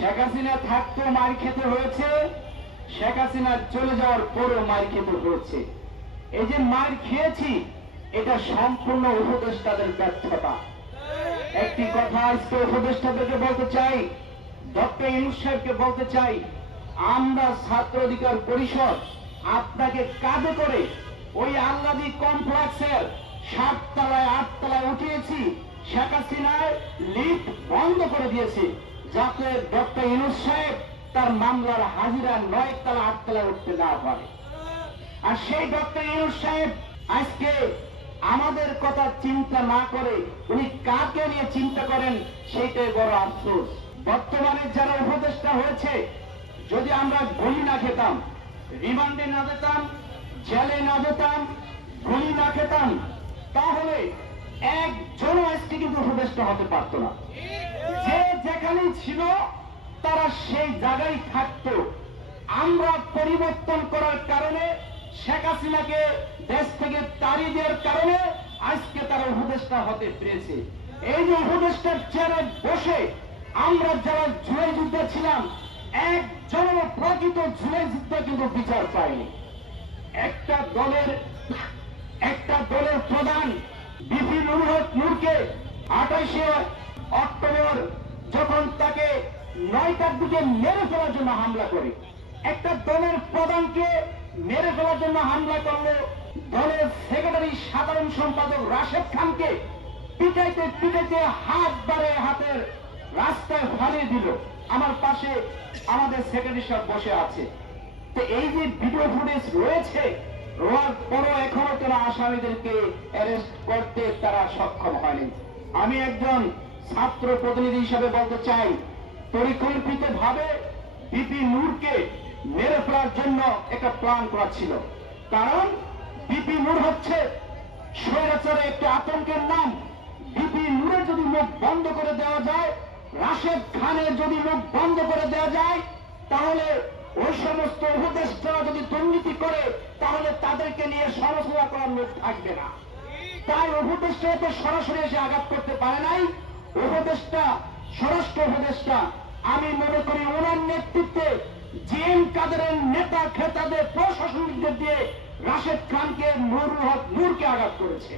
শেখ হাসিনা থাকতেও মার খেতে হয়েছে, শেখ হাসিনা চলে যাওয়ার পরেও মার খেতে হয়েছে। এই যে মার খেয়েছি, এটা সম্পূর্ণ উপদেষ্টাদের ব্যর্থতা। একটি কথা আজকে উপদেষ্টাদেরকে বলতে চাই, ডক্টর ইউনূস সাহেবকে বলতে চাই, আমরা ছাত্র অধিকার পরিষদ আপনাকে কাঁধে করে ওই আল্লাদি কমপ্লেক্সের 7 তলায় 8 তলায় উঠিয়েছি। শেখ হাসিনার লিফট বন্ধ করে দিয়েছি যাতে ডক্টর ইউনূস সাহেব তার মামলার হাজিরা 9 তলা 8 তলায় উঠতে না পারে। আর সেই ডক্টর ইউনূস সাহেব আজকে আমাদের কথা চিন্তা না করে উনি কাকে নিয়ে চিন্তা করেন, সেইটাই বড় আফসোস। বর্তমানে যারা উপদেষ্টা হয়েছে, যদি আমরা গুলি না খেতাম, রিমান্ডে না যেতাম, জেলে না যেতাম, গুলি না খেতাম, তাহলে একজনও আজকে কিন্তু উপদেষ্টা হতে পারত না। যে যেখানেই ছিল তারা সেই জায়গায় থাকতো। আমরা পরিবর্তন করার কারণে, শেখ হাসিনাকে দেশ থেকে তাড়িয়ে দেওয়ার কারণে আজকে তারা উপদেষ্টা হতে পেরেছে। এই যে উপদেষ্টার চেয়ারে বসে আমরা যারা জুলাই যুদ্ধে ছিলাম, একজনও প্রকৃত জুলাই যুদ্ধে কিন্তু বিচার পায়নি। একটা দলের প্রধান বিপি নূরকে 28শে অক্টোবর যখন তাকে 9টার দিকে মেরে ফেলার জন্য হামলা করে, একটা দলের প্রধানকে মেরে ফেলার জন্য হামলা করলো, দলের সেক্রেটারি সাধারণ সম্পাদক রাশেদ খানকে পিটাইতে পিটাইতে হাত বাড়ে হাতের রাস্তায় ফালিয়ে দিল। আমার পাশে আমাদের সেক্রেটারি সাহেব বসে আছে। তো এই যে ভিডিও ফুটেজ রয়েছে, রোয়ার পরও এখনো তারা আসামিদেরকে অ্যারেস্ট করতে তারা সক্ষম হয়নি। আমি একজন ছাত্র প্রতিনিধি হিসাবে বলতে চাই, পরিকল্পিতভাবে বিপি নূরকে মেরে ফেলার জন্য একটা প্ল্যান করা ছিল। কারণ বিপি নূর হচ্ছে স্বৈরাচারের একটি আতঙ্কের নাম। বিপি নূরের যদি মুখ বন্ধ করে দেওয়া যায়, রাশেদ খানের যদি মুখ বন্ধ করে দেওয়া যায়, তাহলে ওই সমস্ত উপদেষ্টারা যদি দুর্নীতি করে, তাহলে তাদেরকে নিয়ে সমালোচনা করার লোক থাকবে না। তাই উপদেষ্টা তো সরাসরি এসে আঘাত করতে পারে নাই। উপদেষ্টা, স্বরাষ্ট্র উপদেষ্টা, আমি মনে করি ওনার নেতৃত্বে জিএম কাদেরের নেতা খেতাদের প্রশাসনিকদের দিয়ে রাশেদ খানকে, নূরকে আঘাত করেছে।